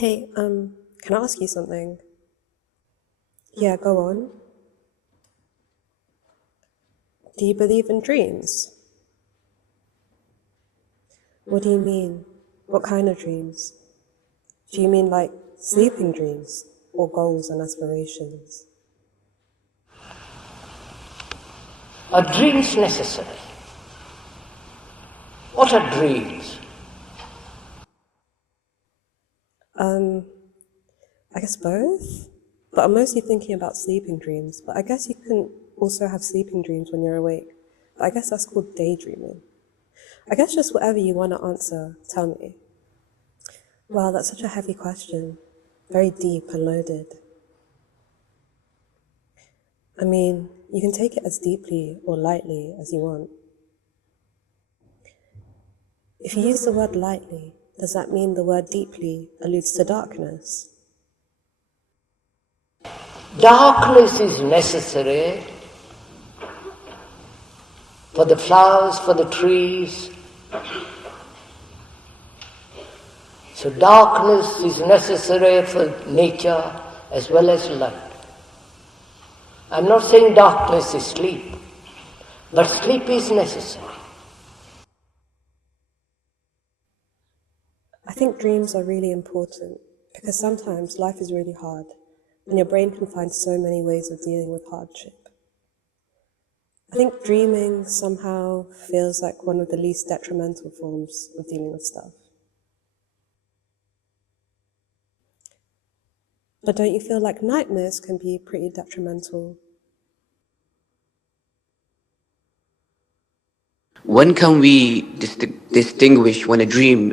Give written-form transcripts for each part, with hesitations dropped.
Hey, can I ask you something? Yeah, go on. Do you believe in dreams? What do you mean? What kind of dreams? Do you mean like sleeping dreams or goals and aspirations? Are dreams necessary? What are dreams? I guess both. But I'm mostly thinking about sleeping dreams. But I guess you can also have sleeping dreams when you're awake. But I guess that's called daydreaming. I guess just whatever you want to answer, tell me. Wow, that's such a heavy question. Very deep and loaded. I mean, you can take it as deeply or lightly as you want. If you use the word lightly, does that mean the word deeply alludes to darkness? Darkness is necessary for the flowers, for the trees. So darkness is necessary for nature as well as light. I'm not saying darkness is sleep, but sleep is necessary. I think dreams are really important because sometimes life is really hard and your brain can find so many ways of dealing with hardship. I think dreaming somehow feels like one of the least detrimental forms of dealing with stuff. But don't you feel like nightmares can be pretty detrimental? When can we distinguish when a dream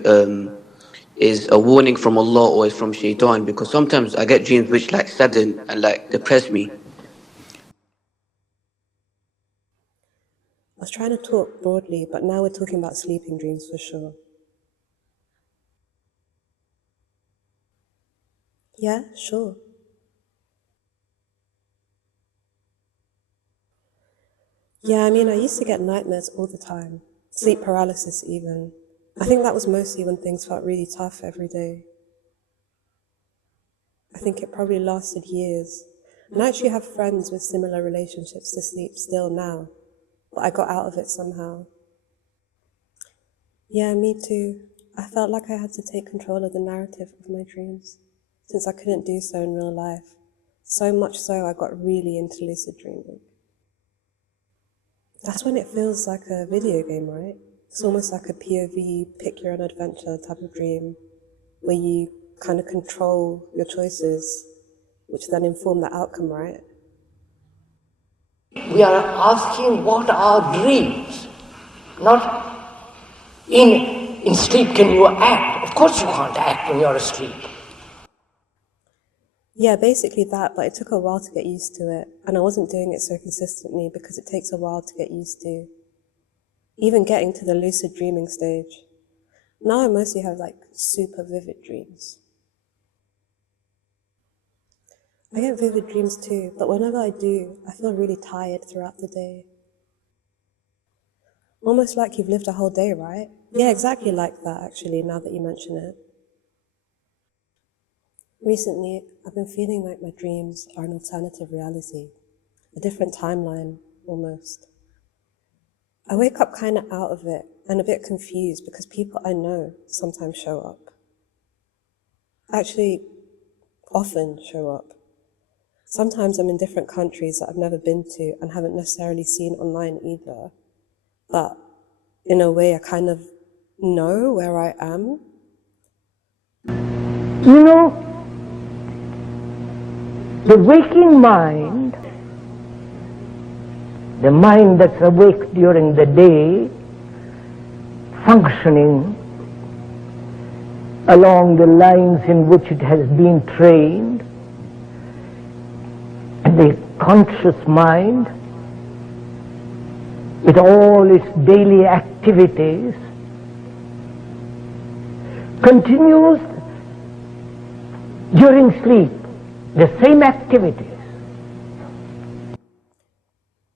is a warning from Allah or is from Shaitan? Because sometimes I get dreams which like sadden and like depress me. I was trying to talk broadly, but now we're talking about sleeping dreams for sure. Yeah, sure. Yeah, I mean, I used to get nightmares all the time, sleep paralysis even. I think that was mostly when things felt really tough every day. I think it probably lasted years. And I actually have friends with similar relationships to sleep still now, but I got out of it somehow. Yeah, me too. I felt like I had to take control of the narrative of my dreams, since I couldn't do so in real life. So much so I got really into lucid dreaming. That's when it feels like a video game, right? It's almost like a POV, pick your own adventure type of dream, where you kind of control your choices, which then inform the outcome, right? We are asking what are dreams, not in sleep can you act. Of course you can't act when you're asleep. Yeah, basically that, but it took a while to get used to it, and I wasn't doing it so consistently because it takes a while to get used to. Even getting to the lucid dreaming stage. Now I mostly have like super vivid dreams. I get vivid dreams too, but whenever I do, I feel really tired throughout the day. Almost like you've lived a whole day, right? Yeah, exactly like that actually, now that you mention it. Recently, I've been feeling like my dreams are an alternative reality, a different timeline, almost. I wake up kind of out of it and a bit confused because people I know sometimes show up. Actually, often show up. Sometimes I'm in different countries that I've never been to and haven't necessarily seen online either. But in a way, I kind of know where I am. You know, the waking mind, the mind that's awake during the day, functioning along the lines in which it has been trained, and the conscious mind, with all its daily activities, continues during sleep, the same activities.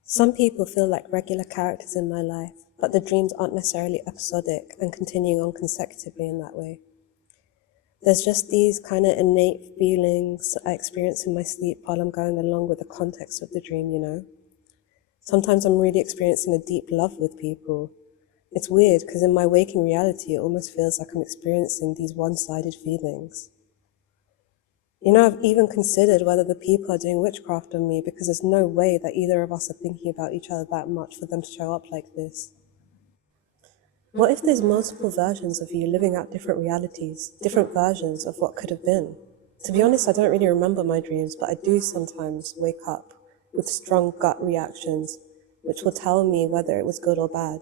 Some people feel like regular characters in my life, but the dreams aren't necessarily episodic and continuing on consecutively in that way. There's just these kind of innate feelings I experience in my sleep while I'm going along with the context of the dream, you know? Sometimes I'm really experiencing a deep love with people. It's weird because in my waking reality, it almost feels like I'm experiencing these one-sided feelings. You know, I've even considered whether the people are doing witchcraft on me because there's no way that either of us are thinking about each other that much for them to show up like this. What if there's multiple versions of you living out different realities, different versions of what could have been? To be honest, I don't really remember my dreams, but I do sometimes wake up with strong gut reactions, which will tell me whether it was good or bad.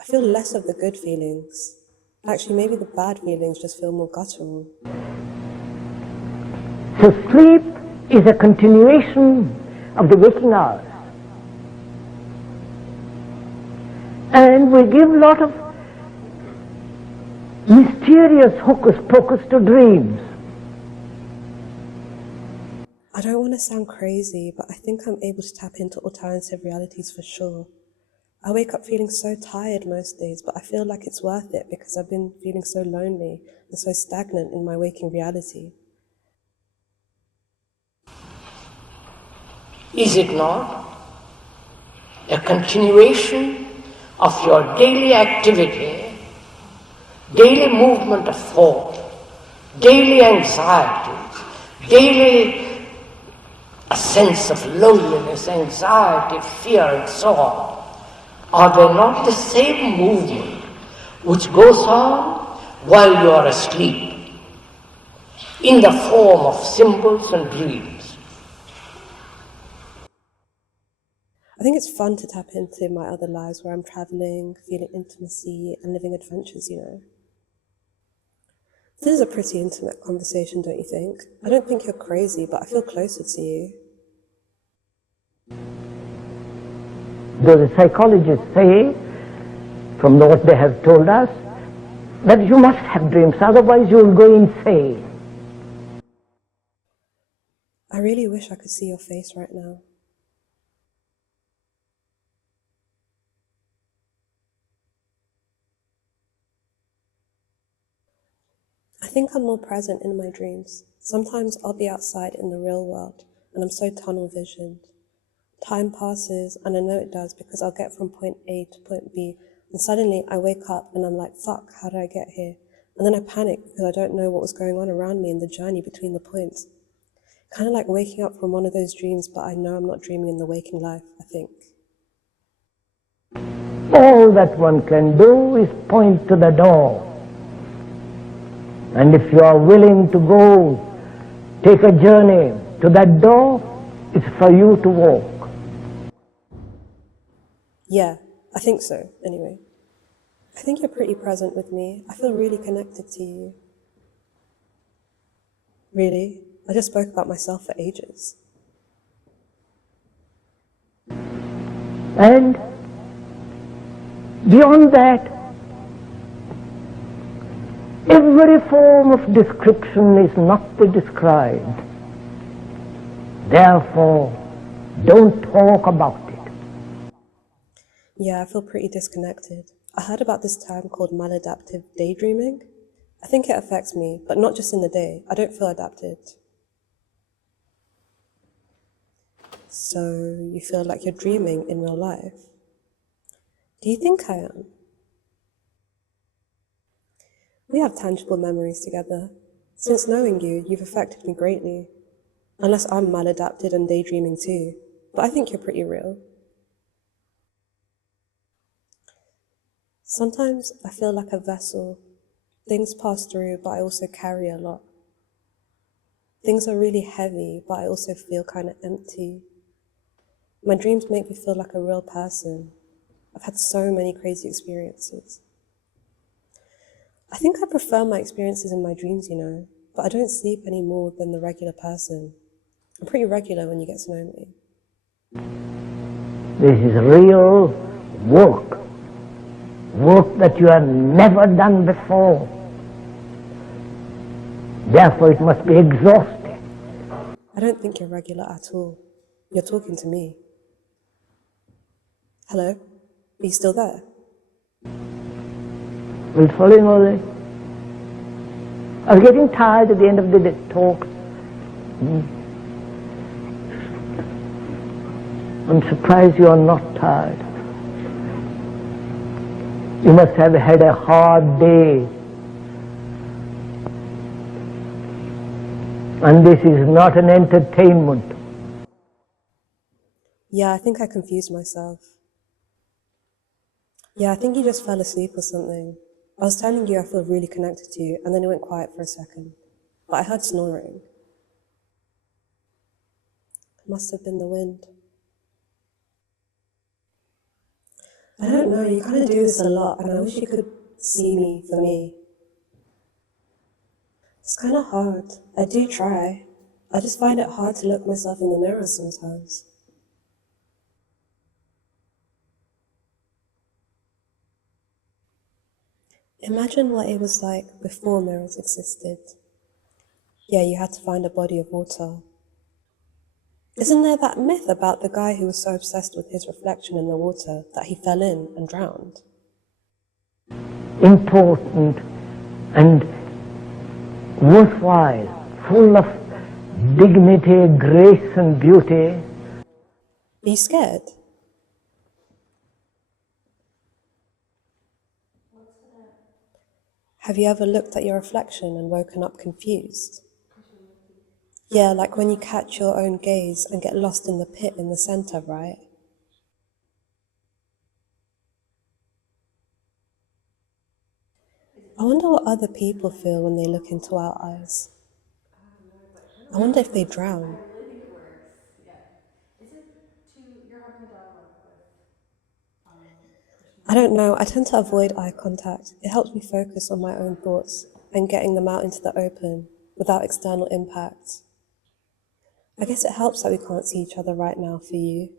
I feel less of the good feelings. Actually, maybe the bad feelings just feel more guttural. So sleep is a continuation of the waking hours. And we give a lot of mysterious hocus pocus to dreams. I don't want to sound crazy, but I think I'm able to tap into alternative realities for sure. I wake up feeling so tired most days, but I feel like it's worth it because I've been feeling so lonely and so stagnant in my waking reality. Is it not a continuation of your daily activity, daily movement of thought, daily anxiety, daily a sense of loneliness, anxiety, fear, and so on? Are they not the same movement which goes on while you are asleep in the form of symbols and dreams? I think it's fun to tap into my other lives where I'm traveling, feeling intimacy, and living adventures, you know. This is a pretty intimate conversation, don't you think? I don't think you're crazy, but I feel closer to you. Though the psychologists say, from what they have told us, that you must have dreams, otherwise you will go insane. I really wish I could see your face right now. I think I'm more present in my dreams. Sometimes I'll be outside in the real world and I'm so tunnel visioned. Time passes and I know it does because I'll get from point A to point B and suddenly I wake up and I'm like, fuck, how did I get here? And then I panic because I don't know what was going on around me in the journey between the points. Kind of like waking up from one of those dreams, but I know I'm not dreaming in the waking life, I think. All that one can do is point to the door. And if you are willing to go, take a journey to that door, it's for you to walk. Yeah, I think so, anyway. I think you're pretty present with me. I feel really connected to you. Really? I just spoke about myself for ages. And beyond that, every form of description is not to be described. Therefore, don't talk about it. Yeah, I feel pretty disconnected. I heard about this term called maladaptive daydreaming. I think it affects me, but not just in the day. I don't feel adapted. So you feel like you're dreaming in real life? Do you think I am? We have tangible memories together. Since knowing you, you've affected me greatly. Unless I'm maladapted and daydreaming too. But I think you're pretty real. Sometimes I feel like a vessel. Things pass through, but I also carry a lot. Things are really heavy, but I also feel kind of empty. My dreams make me feel like a real person. I've had so many crazy experiences. I think I prefer my experiences in my dreams, you know, but I don't sleep any more than the regular person. I'm pretty regular when you get to know me. This is real work. Work that you have never done before. Therefore it must be exhausting. I don't think you're regular at all. You're talking to me. Hello? Are you still there? Will follow all this? Are you getting tired at the end of the talk? I'm surprised you are not tired. You must have had a hard day. And this is not an entertainment. Yeah, I think I confused myself. Yeah, I think you just fell asleep or something. I was telling you I feel really connected to you, and then it went quiet for a second. But I heard snoring. It must have been the wind. I don't know, you kind of do this a lot, and I wish you could see me for me. It's kind of hard. I do try. I just find it hard to look myself in the mirror sometimes. Imagine what it was like before mirrors existed. Yeah, you had to find a body of water. Isn't there that myth about the guy who was so obsessed with his reflection in the water that he fell in and drowned? Important and worthwhile, full of dignity, grace and beauty. Are you scared? Have you ever looked at your reflection and woken up confused? Yeah, like when you catch your own gaze and get lost in the pit in the center, right? I wonder what other people feel when they look into our eyes. I wonder if they drown. I don't know, I tend to avoid eye contact. It helps me focus on my own thoughts and getting them out into the open without external impact. I guess it helps that we can't see each other right now for you.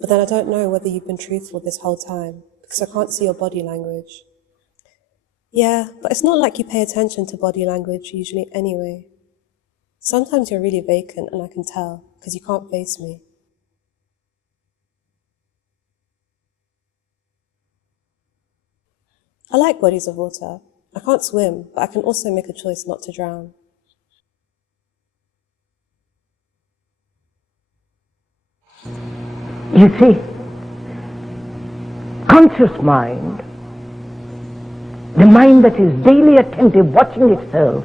But then I don't know whether you've been truthful this whole time because I can't see your body language. Yeah, but it's not like you pay attention to body language usually anyway. Sometimes you're really vacant and I can tell because you can't face me. I like bodies of water. I can't swim, but I can also make a choice not to drown. You see, conscious mind, the mind that is daily attentive, watching itself,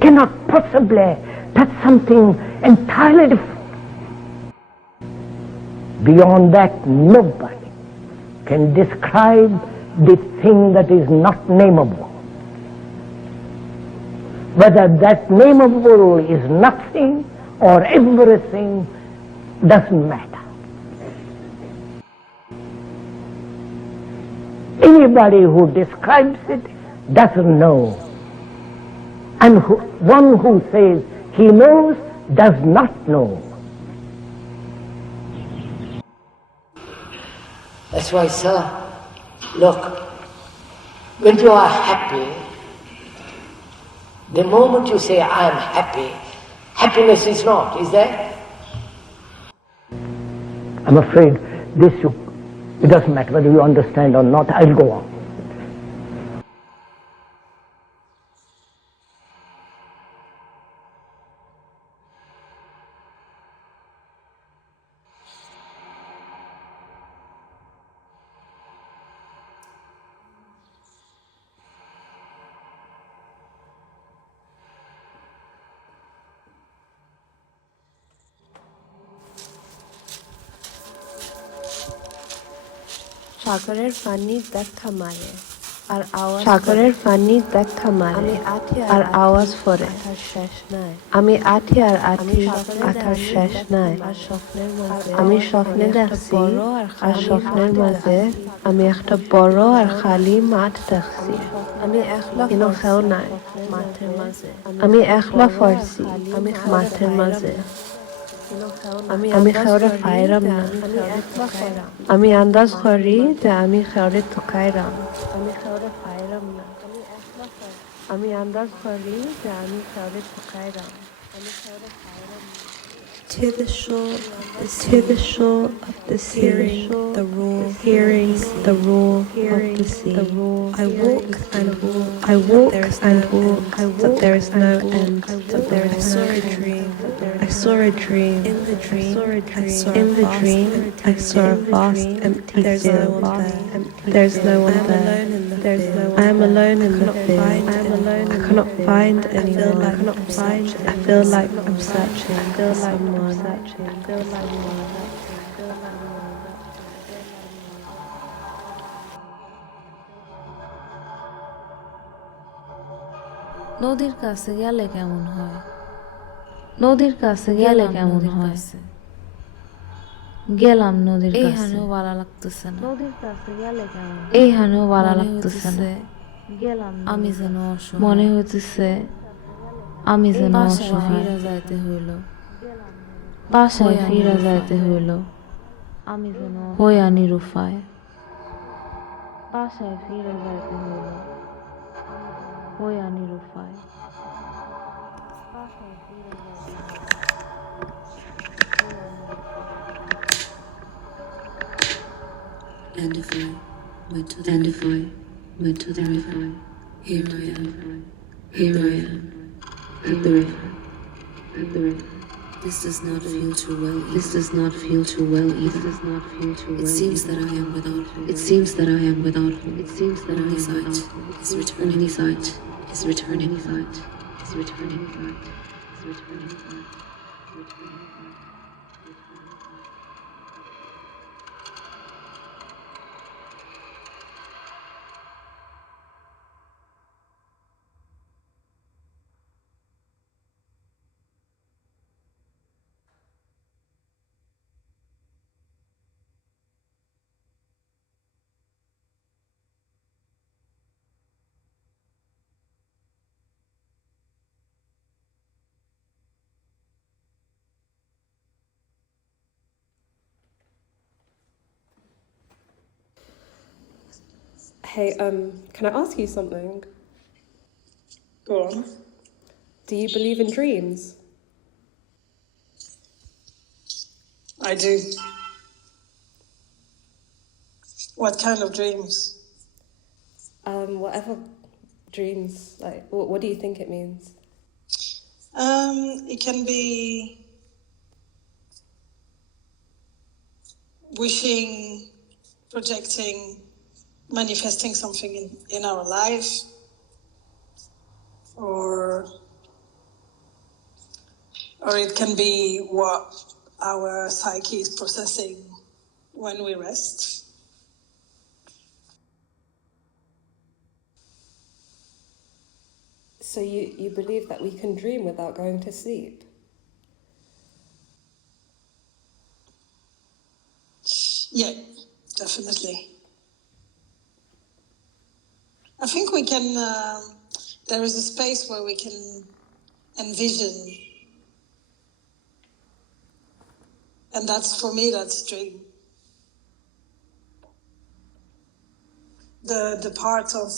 cannot possibly touch something entirely different. Beyond that, nobody can describe the thing that is not nameable. Whether that nameable is nothing or everything doesn't matter. Anybody who describes it doesn't know. And one who says he knows does not know. That's why, sir, look, when you are happy, the moment you say, I am happy, happiness is not, is there? I'm afraid it doesn't matter whether you understand or not, I'll go on. সাগরের পানি দেখা মারে আর আওয়াজ সাগরের পানি দেখা মারে আর আওয়াজ করে আমি আঠি আর আঠি আঠার শেষ নাই আমি স্বপ্নে দেখছি আর স্বপ্নের মাঝে আমি একটা বড় আর খালি মাঠ দেখছি কোনো খেও নাই আমি একলা ফরছি মাঠের মাঝে আমি খেওরে পাইরাম না আমি আন্দাজ করি যে আমি খেওরে টুকাইরাম আমি আন্দাজ করি যে আমি খেওরে টুকাইরাম to the shore of the sea, to the shore of the sea, hearing the roar, hearing the roar of the sea. I walk and walk, I walk and walk, but there is no end. I saw a dream. I saw a dream. In the dream, I saw a vast empty field. There's no one there. I am alone in the field. I cannot find anyone. I feel like I'm searching for someone. নদীর কাছে গেলে কেমন হয়? নদীর কাছে গেলে কেমন হয়? গেলাম নদীর কাছে, এইখানেও ভালো লাগতেছে না। নদীর কাছে গেলে কেমন? এইখানেও ভালো লাগতেছে না। গেলাম আমি যেন অসহায়, মনে হইতেছে আমি যেন অসহায়। ফিরে যাইতে হইল, বাসায় ফিরে যাইতে হইল, আমি যেন হইয়া নিরুপায়। বাসায় ফিরে যাইতে হইল, হইয়া নিরুপায়। বাসায় ফিরে যাইতে হইল, হইয়া নিরুপায়। And if I went to the river, here I am, at the river. This does not feel too well either. It seems that I am without hope. Only sight is returning. Hey, can I ask you something? Go on. Do you believe in dreams? I do. What kind of dreams? Whatever dreams, like, what do you think it means? It can be wishing, projecting, manifesting something in our life, or it can be what our psyche is processing when we rest. So you believe that we can dream without going to sleep? Yeah, definitely. I think we can, there is a space where we can envision. And that's, for me, that's dream. The part of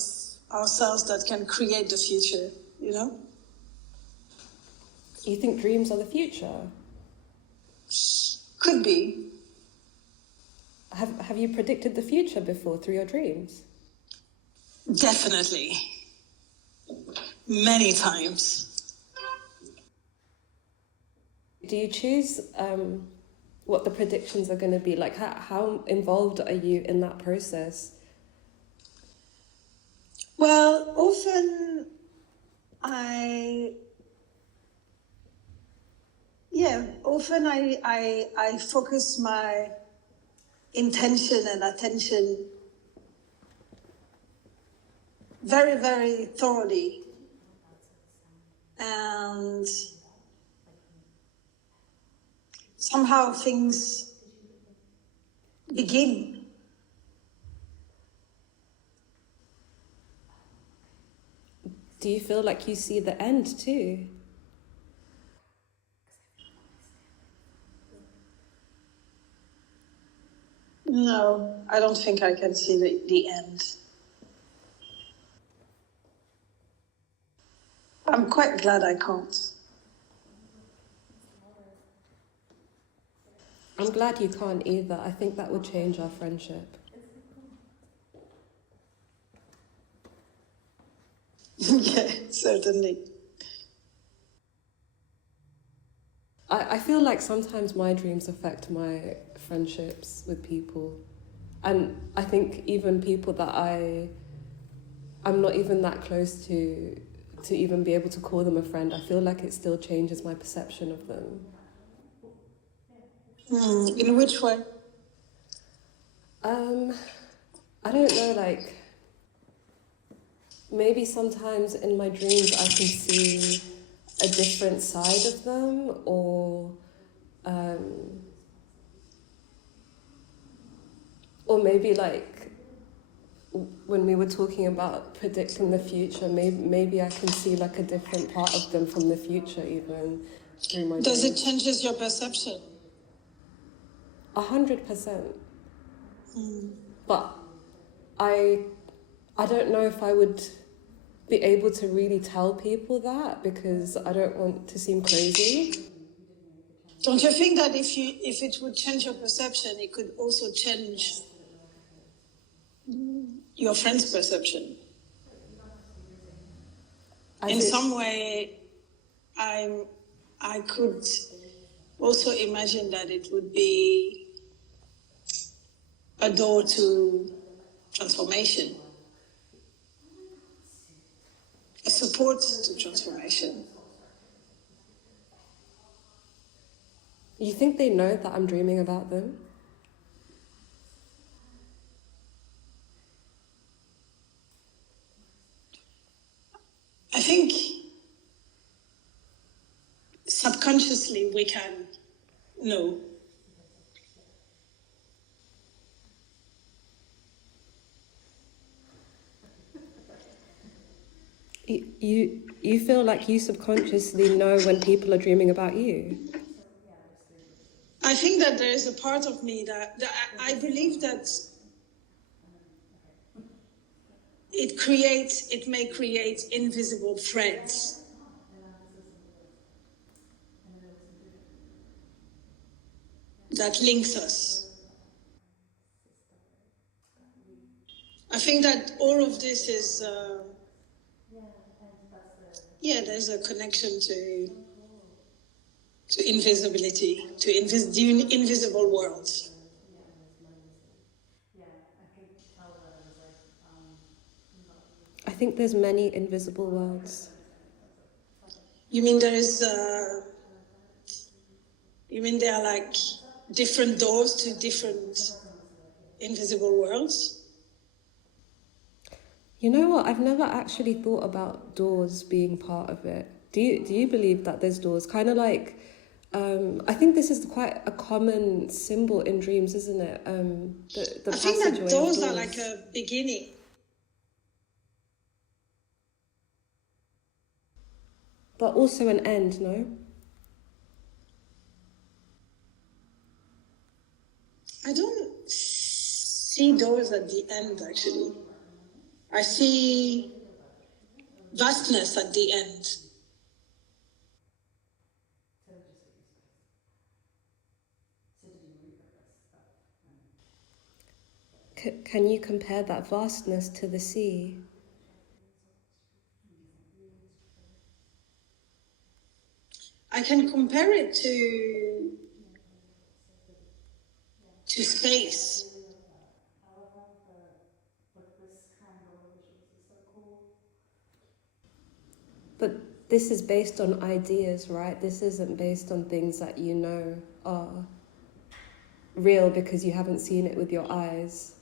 ourselves that can create the future, you know? You think dreams are the future? Could be. Have you predicted the future before through your dreams? Definitely. Many times. Do you choose what the predictions are going to be? Like, how involved are you in that process? Well, often I focus my intention and attention very, very thoroughly. And somehow things begin. Do you feel like you see the end too? No, I don't think I can see the end. I'm quite glad I can't. I'm glad you can't either. I think that would change our friendship. Yeah, certainly. I feel like sometimes my dreams affect my friendships with people. And I think even people that I'm not even that close to even be able to call them a friend, I feel like it still changes my perception of them. In which way? I don't know, like, maybe sometimes in my dreams I can see a different side of them, or maybe like when we were talking about predicting the future, maybe I can see like a different part of them from the future even through my Does it dreams. changes your perception? 100%. But I don't know if I would be able to really tell people that because I don't want to seem crazy. Don't you think that if it would change your perception, it could also change your friend's perception? In some way, I could also imagine that it would be a door to transformation, a support to transformation. You think they know that I'm dreaming about them? I think subconsciously we can know. You feel like you subconsciously know when people are dreaming about you? I think that there is a part of me that I believe that it may create invisible threads that links us. I think that all of this is, there's a connection to invisibility, to the invisible world. I think there's many invisible worlds. You mean there are like different doors to different invisible worlds? You know what? I've never actually thought about doors being part of it. Do you believe that there's doors? Kind of like, I think this is quite a common symbol in dreams, isn't it? The I think passageway that doors of are like a beginning. But also an end, no? I don't see doors at the end, actually. I see vastness at the end. Can you compare that vastness to the sea? I can compare it to space. But this is based on ideas, right? This isn't based on things that you know are real because you haven't seen it with your eyes.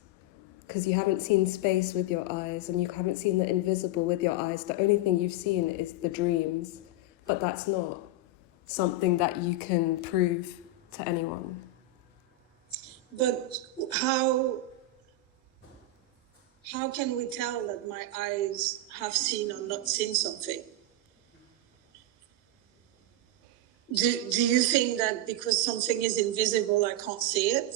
Because you haven't seen space with your eyes and you haven't seen the invisible with your eyes. The only thing you've seen is the dreams. But that's not something that you can prove to anyone. But how can we tell that my eyes have seen or not seen something? Do you think that because something is invisible, I can't see it?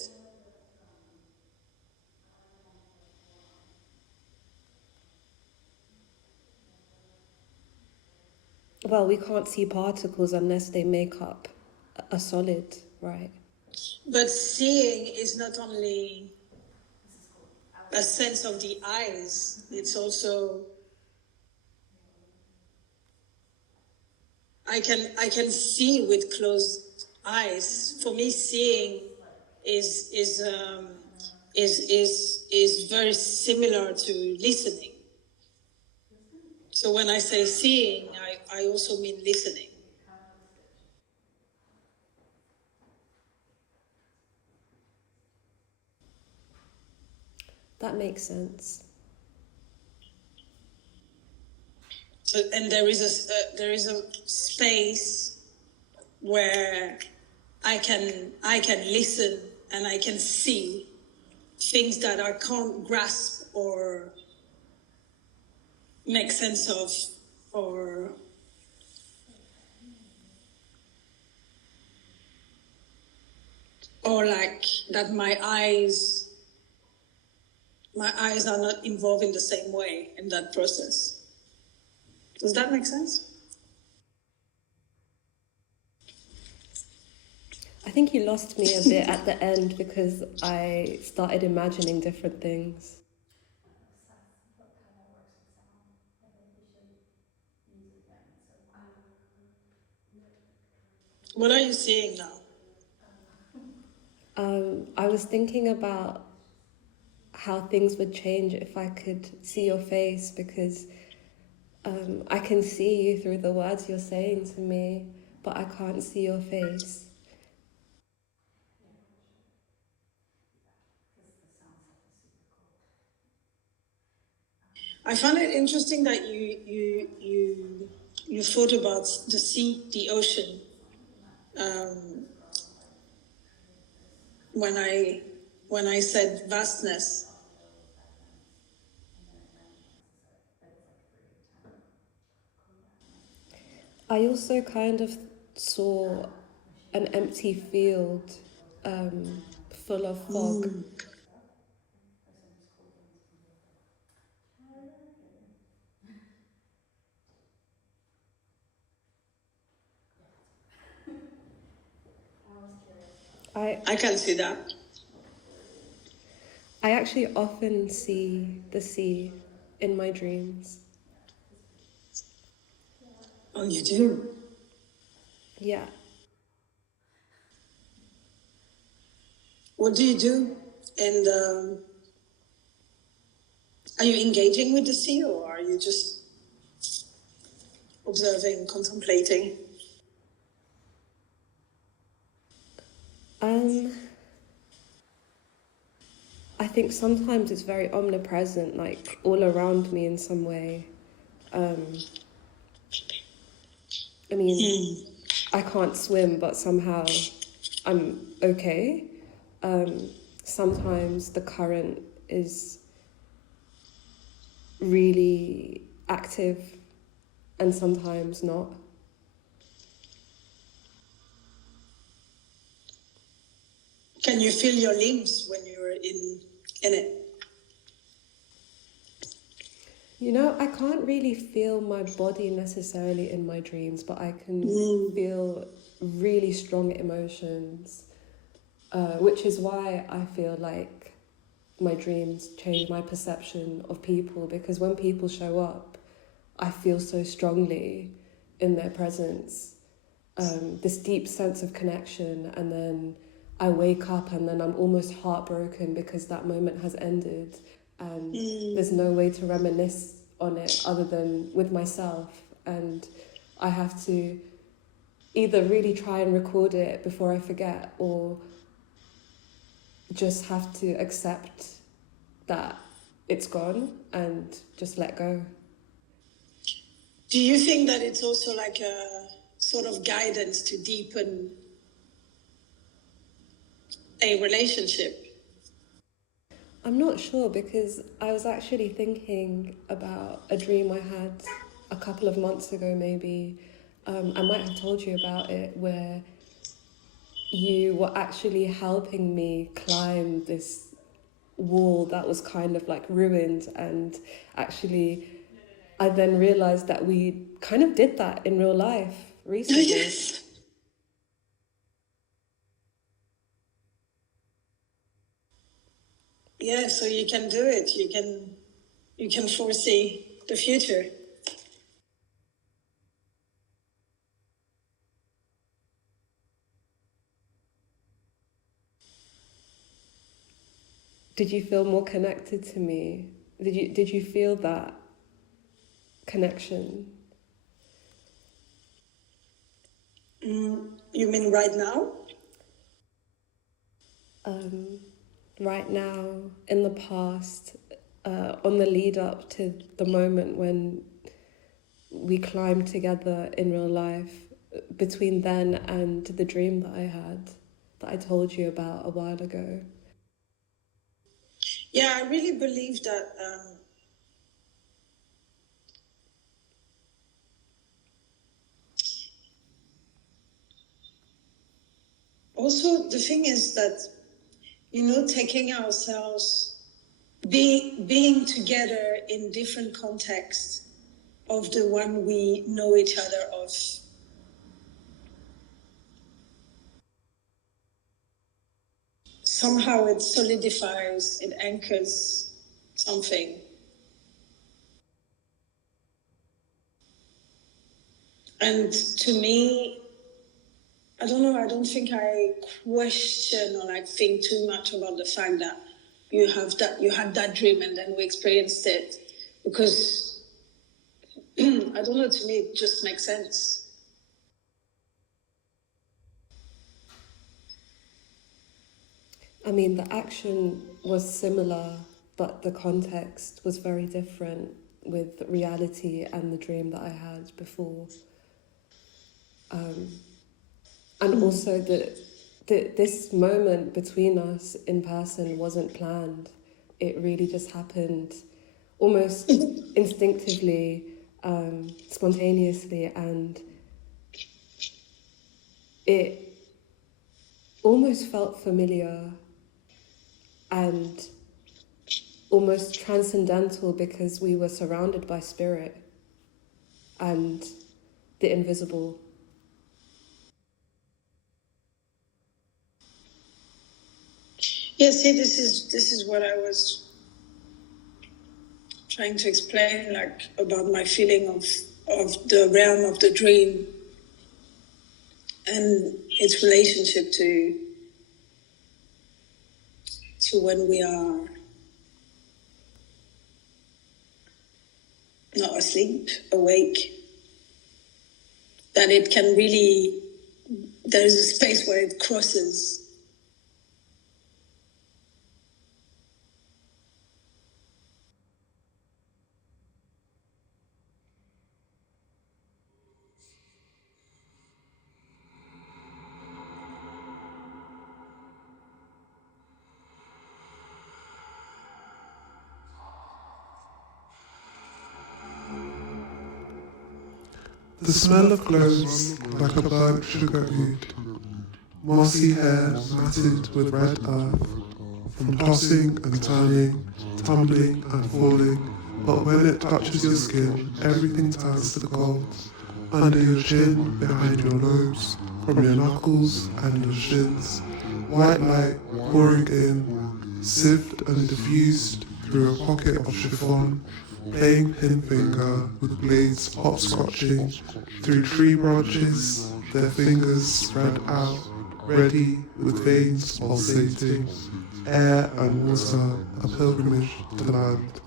Well, we can't see particles unless they make up a solid, right? But seeing is not only a sense of the eyes, it's also I can see with closed eyes. For me, seeing is very similar to listening. So when I say seeing, I also mean listening. That makes sense. So, and there is a space where I can listen and I can see things that I can't grasp or make sense of, or like that my eyes are not involved in the same way in that process. Does that make sense? I think you lost me a bit at the end because I started imagining different things. What are you seeing now? I was thinking about how things would change if I could see your face, because I can see you through the words you're saying to me, but I can't see your face. I found it interesting that you thought about the sea, the ocean. When I said vastness. I also kind of saw an empty field full of fog. I can see that. I actually often see the sea in my dreams. Oh, you do? Yeah. What do you do? And are you engaging with the sea, or are you just observing, contemplating? I think sometimes it's very omnipresent, like all around me in some way. I mean, I can't swim, but somehow I'm okay. Sometimes the current is really active and sometimes not. Can you feel your limbs when you're in it? You know, I can't really feel my body necessarily in my dreams, but I can feel really strong emotions, which is why I feel like my dreams change my perception of people, because when people show up, I feel so strongly in their presence, this deep sense of connection, and then I wake up and then I'm almost heartbroken because that moment has ended and there's no way to reminisce on it other than with myself, and I have to either really try and record it before I forget, or just have to accept that it's gone and just let go. Do you think that it's also like a sort of guidance to deepen a relationship? I'm not sure, because I was actually thinking about a dream I had a couple of months ago, maybe. I might have told you about it, where you were actually helping me climb this wall that was kind of like ruined, and actually I then realized that we kind of did that in real life recently. Yes. yeah, so you can do it. You can foresee the future. Did you feel more connected to me? Did you feel that connection? You mean right now? Right now, in the past, on the lead up to the moment when we climbed together in real life, between then and the dream that I had, that I told you about a while ago. Yeah, I really believe that also the thing is that, taking ourselves, being together in different contexts of the one we know each other of. Somehow it solidifies, it anchors something. And to me, I don't know, I don't think I question or think too much about the fact that you had that dream and then we experienced it. Because I don't know, to me it just makes sense. I mean, the action was similar, but the context was very different with reality and the dream that I had before. And also this moment between us in person wasn't planned. It really just happened almost instinctively, spontaneously, and it almost felt familiar and almost transcendental because we were surrounded by spirit and the invisible. Yeah, see, this is what I was trying to explain, about my feeling of the realm of the dream and its relationship to when we are not asleep, awake. That it can really, there is a space where it crosses. The smell of cloves like a burnt sugar oud, mossy hair matted with red earth, from tossing and turning, tumbling and falling, but when it touches your skin, everything turns to gold. Under your chin, behind your nose, from your knuckles and your shins, white light pouring in, sieved and diffused through a pocket of chiffon, playing pin finger with blades hopscotching through tree branches, their fingers spread out, ready with veins pulsating, air and water, a pilgrimage to land.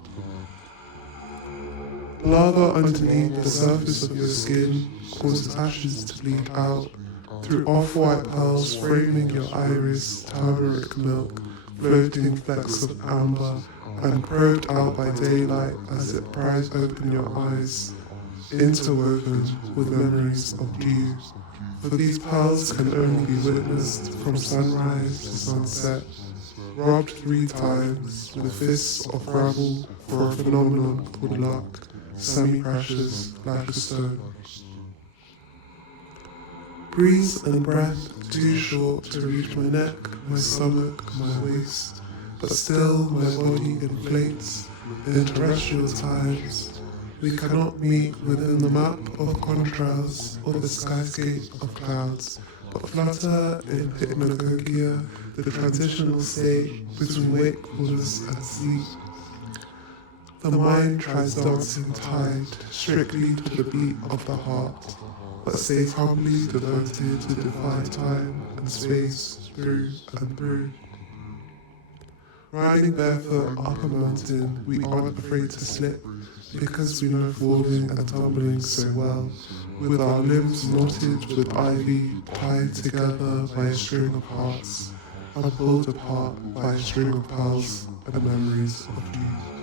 Lava underneath the surface of your skin causes ashes to bleed out through off-white pearls framing your iris, turmeric milk, floating flecks of amber, and probed out by daylight as it pries open your eyes, interwoven with memories of dew. For these pearls can only be witnessed from sunrise to sunset, rubbed 3 times with fists of gravel for a phenomenon called luck, semi-precious like a stone. Breeze and breath too short to reach my neck, my stomach, my waist, but still my body inflates in terrestrial times. We cannot meet within the map of contrails or the skyscape of clouds, but flutter in hypnagogia, the transitional state between wakefulness and sleep. The mind tries dancing tied strictly to the beat of the heart, but stays humbly devoted to defy time and space through and through. Riding barefoot up a mountain, we aren't afraid to slip, because we know falling and tumbling so well, with our limbs knotted with ivy, tied together by a string of hearts, and pulled apart by a string of pearls and memories of you.